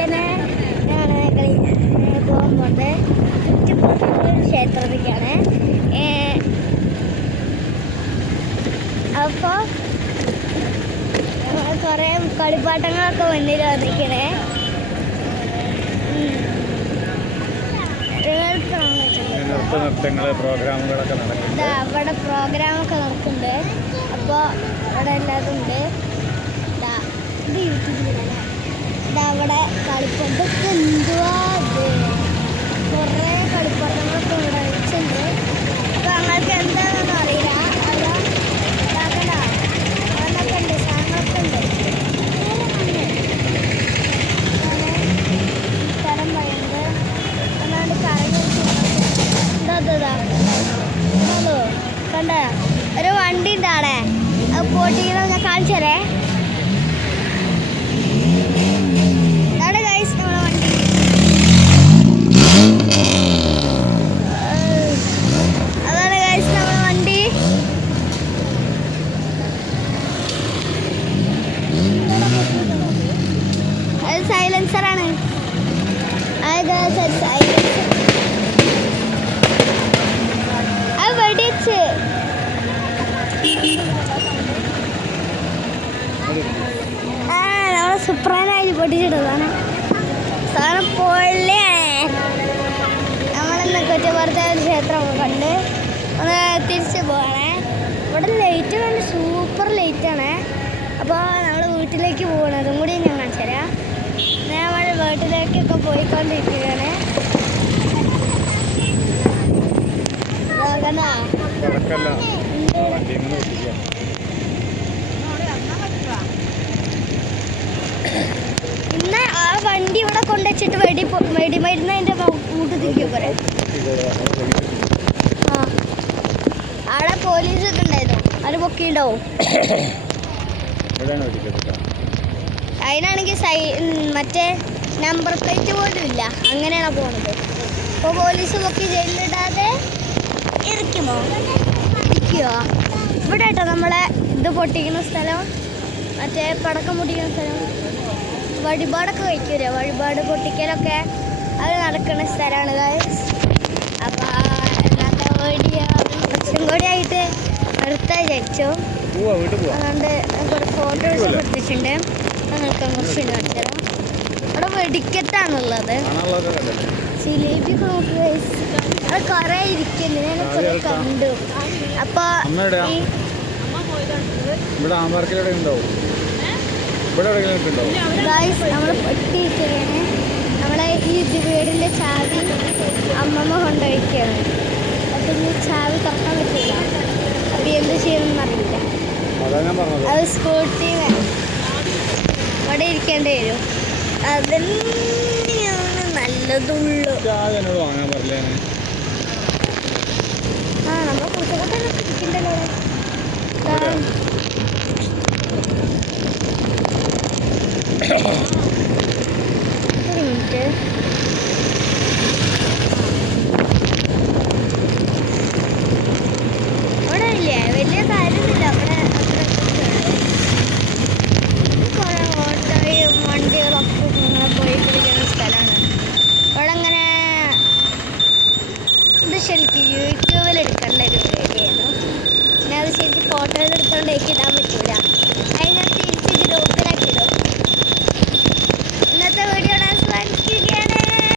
തന്നെ പോകാൻ പോകുന്നത് ക്ഷേത്രത്തിലേക്കാണ്. അപ്പോൾ കുറേ കളിപ്പാട്ടങ്ങളൊക്കെ മുന്നിൽ വന്നിരിക്കണേ. അവിടെ പ്രോഗ്രാമൊക്കെ നടക്കുന്നുണ്ട്. അപ്പോൾ അവിടെ എല്ലാതും ഉണ്ട്. അവിടെ കളിപ്പാട്ടൊക്കെ എന്തുവാ കുറേ കളിപ്പാട്ടങ്ങളൊക്കെ ഇവിടെ വെച്ചിട്ടുണ്ട്. അപ്പോൾ ഞങ്ങൾക്ക് എന്താണെന്നൊന്നും അറിയില്ല. അതോ ഇതാക്കണ്ട അതൊക്കെ ഉണ്ട്, സാധനങ്ങളൊക്കെ ഉണ്ട്. സ്ഥലം പറയുന്നത് ഒന്നാണ്ട് കറങ്ങി കണ്ട ഒരു വണ്ടി ഉണ്ട് അവിടെ. അത് പോട്ടിങ്ങനെ ഞാൻ കാണിച്ചു തരേ. അതാണ് ഗൈസ് നമ്മളെ വണ്ടി. അതാണ് ഗൈസ് നമ്മളെ വണ്ടി. അത് സൈലൻസറാണ്. അത് വെടിച്ച് നമ്മളെ സുപ്രാനായി പൊട്ടിച്ചിട്ടതാണ്. സാധനം പൊള്ളേ. നമ്മളെന്നെ കുറ്റപ്പുറത്തെ ക്ഷേത്രം കണ്ട് ഒന്ന് തിരിച്ച് പോകണേ. ഇവിടെ ലൈറ്റ് കണ്ട് സൂപ്പർ ലൈറ്റാണ്. അപ്പോൾ നമ്മൾ വീട്ടിലേക്ക് പോകണം. അതും കൂടി ഞാൻ കാണിച്ചു തരാം. നമ്മൾ വീട്ടിലേക്കൊക്കെ പോയിക്കൊണ്ടിരിക്കുകയാണ്. ഇന്ന് ആ വണ്ടി ഇവിടെ കൊണ്ടുവച്ചിട്ട് വെടിമരുന്ന് അതിൻ്റെ കൂട്ട് തിരിക്കും പറയാം. ആ അവിടെ പോലീസൊക്കെ ഉണ്ടായിരുന്നു. അത് പൊക്കിണ്ടാവും. അതിനാണെങ്കിൽ മറ്റേ നമ്പർ പ്ലേറ്റ് പോലും ഇല്ല. അങ്ങനെയാണ് പോകുന്നത്. അപ്പോൾ പോലീസ് പൊക്കി ജയിലിലിടാതെ ഇരിക്കുമോ? ഇരിക്കുമോ? ഇവിടെ കേട്ടോ നമ്മളെ ഇത് പൊട്ടിക്കുന്ന സ്ഥലം, മറ്റേ പടക്കം പൊട്ടിക്കുന്ന സ്ഥലം, വഴിപാടൊക്കെ കഴിക്കൂലേ, വഴിപാട് പൊട്ടിക്കലൊക്കെ അത് നടക്കുന്ന സ്ഥലമാണ് ഗൈസ്. അപ്പോൾ ഇന്നത്തെ വീഡിയോ കുറച്ചും കൂടി ആയിട്ട് നിർത്താൻ വിചാരിച്ചു. അതുകൊണ്ട് കുറച്ച് ഫോട്ടോസ് എടുത്തിട്ടുണ്ട്. നിങ്ങൾക്ക് കുറച്ചുണ്ട് കാണിച്ചുതരാം. അവിടെ വെടിക്കെട്ടാണുള്ളത്. ജിലേബി നോക്ക് ഗൈസ്. അത് കുറേ ഇരിക്കുന്നു. ഞാനൊക്കെ കണ്ടു. അപ്പോൾ ഗൈസ് നമ്മൾ പൊട്ടിയിരിക്കുകയാണ്. നമ്മളെ ഈ വീടിൻ്റെ ചാവി അമ്മമ്മ കൊണ്ടുപോയിരിക്കുകയാണ്. അപ്പം ഈ ചാവി തുറക്കാൻ പറ്റില്ല. അപ്പം എന്ത് ചെയ്യണമെന്ന് അറിയില്ല. അത് സ്കൂട്ടിന് അവിടെ ഇരിക്കേണ്ടി വരും. അതന്നെയാണ് നല്ലതുള്ളൂ. ആ നമ്മൾ കുട്ടികൾക്കൊക്കെ ഇരിക്കണ്ടല്ലോ. ഒരു മിനിറ്റ്. അവിടെ ഇല്ലേ വലിയ കാര്യമൊന്നുമില്ല. അവിടെ കുറേ ഓട്ടോയും വണ്ടികളൊക്കെ ഇങ്ങനെ പോയിട്ടിരിക്കുന്ന സ്ഥലമാണ്. അവിടെ അങ്ങനെ ഇത് ശരിക്കും യൂട്യൂബിൽ എടുക്കേണ്ട ഒരു വീഡിയോ ആയിരുന്നു. പിന്നെ അത് ശരിക്കും ഫോട്ടോ എടുത്തോണ്ട് എനിക്ക് ഇടാൻ പറ്റൂല. അതിനകത്ത് തിരിച്ച് ഗ്രൂപ്പിലാക്കിയിടും. ഇന്നത്തെ വീഡിയോ